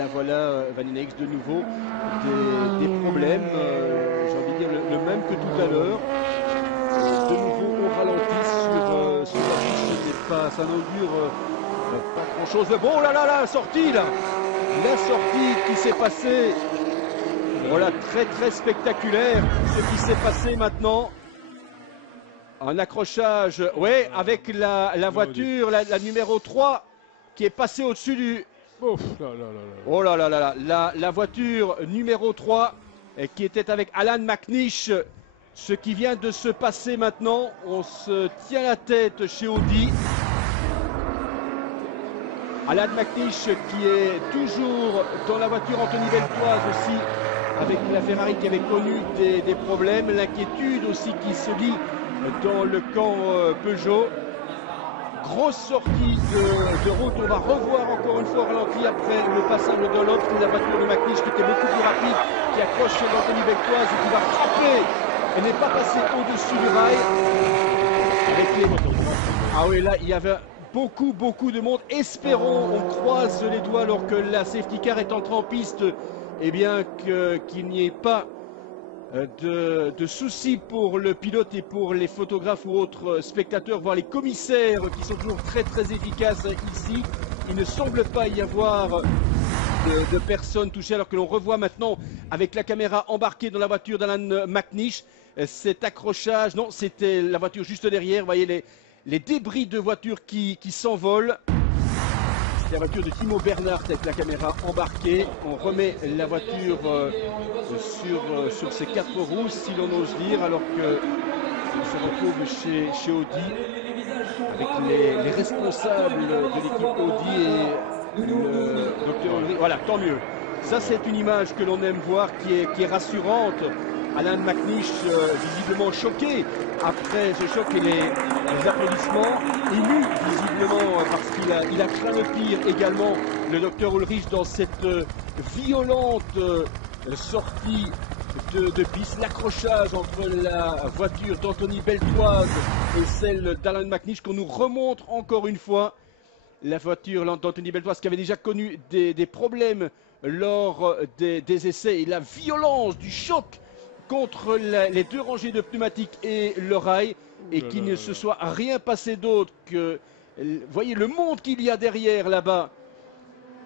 la voilà, Vanina X de nouveau, des problèmes, j'ai envie de dire le même que tout à l'heure. De nouveau, on ralentit sur la piste, ça n'augure pas grand-chose. Bon, là, la sortie, là, la sortie qui s'est passée, voilà, très, très spectaculaire, ce qui s'est passé maintenant. Un accrochage, ouais, avec la voiture, la numéro 3, qui est passée au-dessus du... Oh là là là là, la voiture numéro 3, qui était avec Alan McNish. Ce qui vient de se passer maintenant, on se tient la tête chez Audi. Alan McNish qui est toujours dans la voiture, Anthony Beltoise aussi, avec la Ferrari qui avait connu des problèmes, l'inquiétude aussi qui se lit dans le camp Peugeot. Grosse sortie de route, on va revoir encore une fois ralenti après le passage de l'autre, la voiture de McNish qui était beaucoup plus rapide, qui accroche sur Anthony Beltoise et qui va frapper et n'est pas passé au-dessus du rail. Avec les... Ah oui, là, il y avait beaucoup de monde. Espérons, on croise les doigts alors que la safety car est entrée en piste, eh bien qu'il n'y ait pas de soucis pour le pilote et pour les photographes ou autres spectateurs, voire les commissaires qui sont toujours très efficaces ici. Il ne semble pas y avoir de personnes touchées, alors que l'on revoit maintenant avec la caméra embarquée dans la voiture d'Alan McNish cet accrochage. Non, c'était la voiture juste derrière. Vous voyez les débris de voitures qui s'envolent. C'est la voiture de Timo Bernhard avec la caméra embarquée. On remet la voiture sur ses quatre roues, si l'on ose dire, alors qu'on se retrouve chez Audi avec les responsables de l'équipe Audi et le docteur Ulrich. Voilà, tant mieux. Ça, c'est une image que l'on aime voir, qui est rassurante. Alan McNish, visiblement choqué après ce choc et les applaudissements, ému visiblement parce qu'il a craint le pire également, le docteur Ulrich, dans cette violente sortie de piste, l'accrochage entre la voiture d'Anthony Beltoise et celle d'Alan McNish, qu'on nous remontre encore une fois. La voiture d'Anthony Beltoise qui avait déjà connu des problèmes lors des essais, et la violence du choc contre les deux rangées de pneumatiques et le rail, et qu'il ne se soit rien passé d'autre que, voyez le monde qu'il y a derrière là-bas.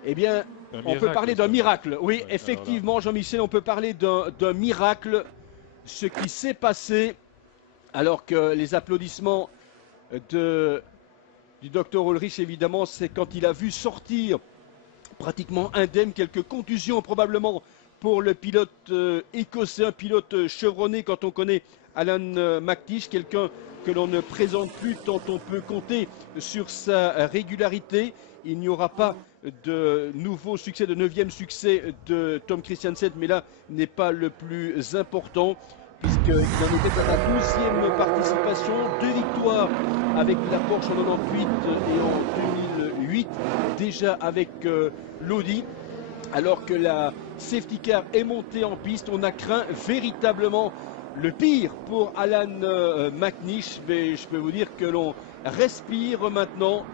Eh bien, on peut parler d'un miracle. Oui, ouais, effectivement, Jean-Michel, on peut parler d'un miracle. Ce qui s'est passé, alors que les applaudissements du docteur Ulrich, évidemment, c'est quand il a vu sortir pratiquement indemne, quelques contusions probablement pour le pilote écossais, un pilote chevronné quand on connaît Alan McNish, quelqu'un que l'on ne présente plus tant on peut compter sur sa régularité. Il n'y aura pas de nouveau succès, de 9e succès de Tom Kristensen, mais là n'est pas le plus important, puisqu'il en était à la 12e participation, 2 victoires avec la Porsche en 98 et en 2008, déjà avec l'Audi. Alors que la safety car est montée en piste, on a craint véritablement le pire pour Alan McNish, mais je peux vous dire que l'on respire maintenant.